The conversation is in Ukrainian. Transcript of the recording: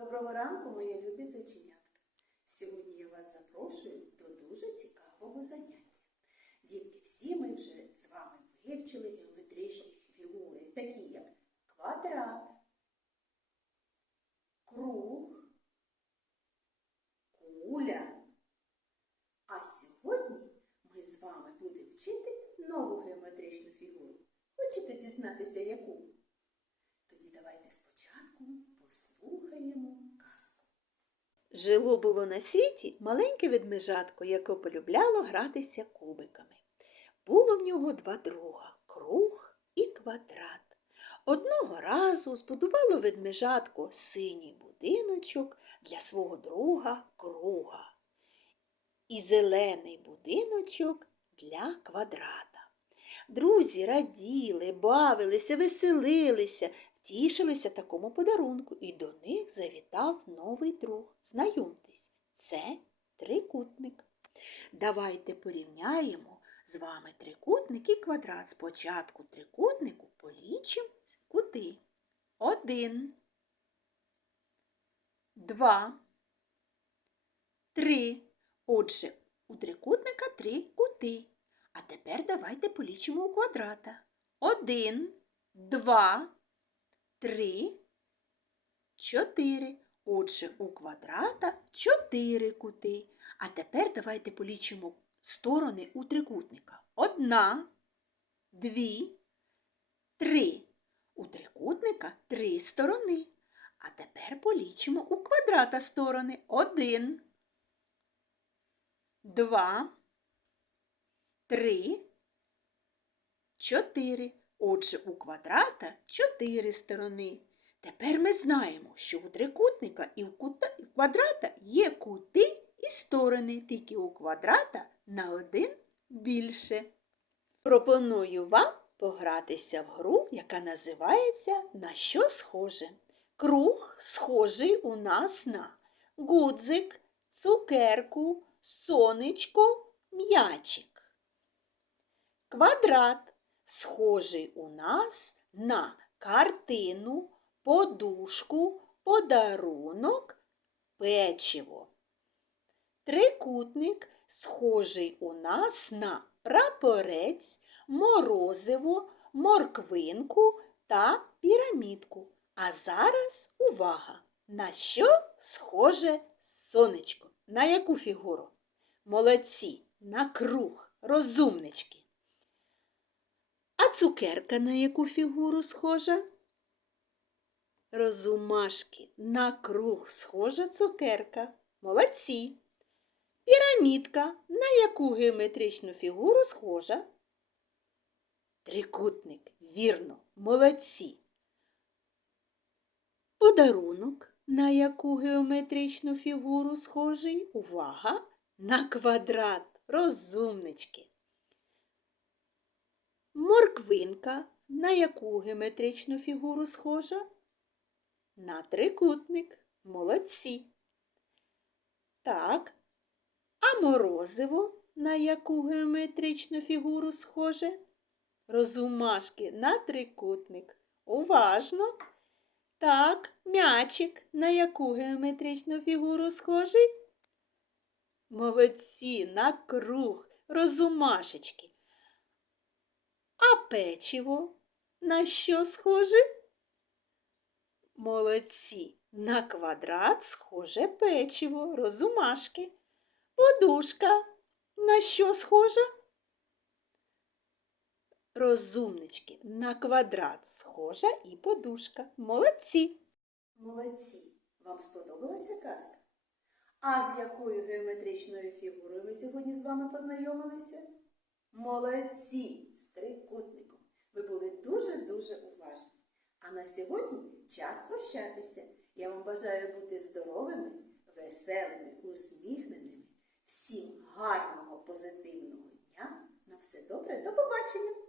Доброго ранку, мої любі зайченятка. Сьогодні я вас запрошую до дуже цікавого заняття. Дітки, всі ми вже з вами вивчили геометричні фігури, такі як квадрат, круг, куля. А сьогодні ми з вами будемо вчити нову геометричну фігуру. Хочете дізнатися яку? Тоді давайте спочатку послухаємо казку. Жило було на світі маленьке ведмежатко, яке полюбляло гратися кубиками. Було в нього два друга круг і квадрат. Одного разу збудувало ведмежатко синій будиночок для свого друга круга і зелений будиночок для квадрата. Друзі раділи, бавилися, веселилися, втішилися такому подарунку, і до них завітав новий друг. Знайомтесь, це трикутник. Давайте порівняємо з вами трикутник і квадрат. Спочатку трикутнику полічимо кути. Один, два, три. Отже, у трикутника три кути. А тепер давайте полічимо у квадрата. Один, два, три, чотири. Отже, у квадрата чотири кути. А тепер давайте полічимо сторони у трикутника. Одна, дві, три. У трикутника три сторони. А тепер полічимо у квадрата сторони. Один, два, три, чотири. Отже, у квадрата чотири сторони. Тепер ми знаємо, що у трикутника і в квадрата є кути і сторони, тільки у квадрата на один більше. Пропоную вам погратися в гру, яка називається На що схоже. Круг схожий у нас на гудзик, цукерку, сонечко, м'ячик. Квадрат схожий у нас на картину, подушку, подарунок, печиво. Трикутник схожий у нас на прапорець, морозиво, морквинку та пірамідку. А зараз увага! На що схоже сонечко? На яку фігуру? Молодці, на круг, розумнички. А цукерка на яку фігуру схожа? Розумашки, на круг схожа цукерка. Молодці. Пірамідка на яку геометричну фігуру схожа? Трикутник, вірно, молодці. Подарунок на яку геометричну фігуру схожий? Увага! На квадрат, розумнички. Морквинка на яку геометричну фігуру схожа? На трикутник. Молодці. Так. А морозиво на яку геометричну фігуру схоже? Розумашки на трикутник. Уважно. Так, м'ячик на яку геометричну фігуру схожий? Молодці, на круг, розумашечки. А печиво на що схоже? Молодці, на квадрат схоже печиво, розумашки. Подушка на що схожа? Розумнички, на квадрат схожа і подушка. Молодці. Молодці. Вам сподобалася казка? А з якою геометричною фігурою ми сьогодні з вами познайомилися? Молодці дуже-дуже уважні. А на сьогодні час прощатися. Я вам бажаю бути здоровими, веселими, усміхненими. Всім гарного, позитивного дня. На все добре, до побачення!